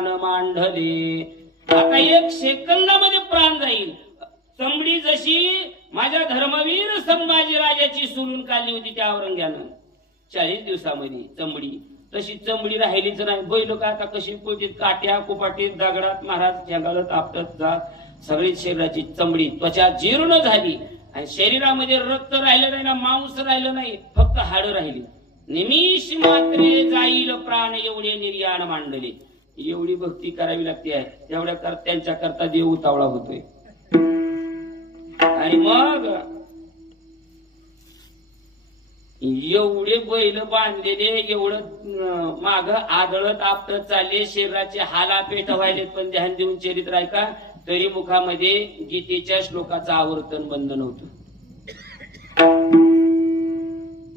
मांडले. आता 1 सेकंदामध्ये प्राण जाईल. चमडी जशी माझ्या धर्मवीर संभाजी राजाची सोलून काढली होती त्या औरंग्यानं 40 दिवसामध्ये चमडी, तशी चमडी राहिलीच नाही. बैल का आता कशी पोटीत काट्या कुपाटीत दगडात महाराज जंगालत आपटत जा. सगळी शरीराची चमडी त्वचा जीर्ण झाली आणि शरीरामध्ये रक्त राहिलं नाही ना, मांस राहिलं नाही, फक्त हाड राहिली. निमिष मात्रे जाईल प्राण एवढे निर्याण मांडले. एवढी भक्ती करावी लागते आहे. तेवढ्या त्यांच्या करता देव उतावळा होतोय. आणि मग एवढे बैल बांधलेले, एवढं माग आदळत आपटत चालले, शरीराचे हालापेट व्हायले, पण ध्यान देऊन चरित्र ऐका. तरी मुखामध्ये गीतेच्या श्लोकाचं आवर्तन बंद नव्हतं.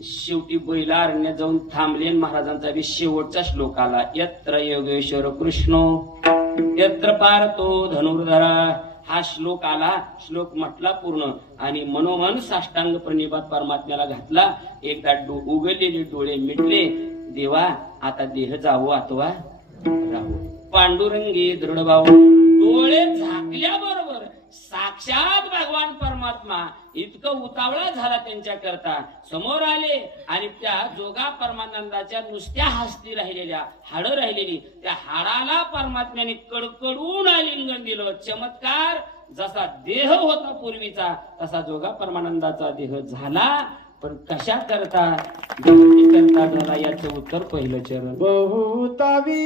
शेवटी बैल अरण्यात जाऊन थांबले. महाराजांचा बी शेवटचा श्लोक आला. यत्र योगेश्वर कृष्णो यत्र पार्थो धनुर्धरा. हा श्लोक आला. श्लोक म्हटला पूर्ण आणि मनोमन साष्टांग प्रणिपात परमात्म्याला घातला. एकदा उघडलेले डोळे मिटले. देवा आता देह जावो अथवा राहू. पांडुरंगी दृढभाव. डोळे झाकल्याबरोबर साक्षात भगवान परमात्मा इतकं उतावळा झाला त्यांच्या करता. समोर आले आणि त्या जोगा परमानंदाच्या नुसत्या हस्ती राहिलेल्या, हाड राहिलेली, त्या हाडाला परमात्म्याने कडकडून आलिंगन दिलं. चमत्कार. जसा देह होता पूर्वीचा तसा जोगा परमानंदाचा देह झाला. पण कशा करता करता झाला याचं उत्तर पहिलं चरण. बहुतावी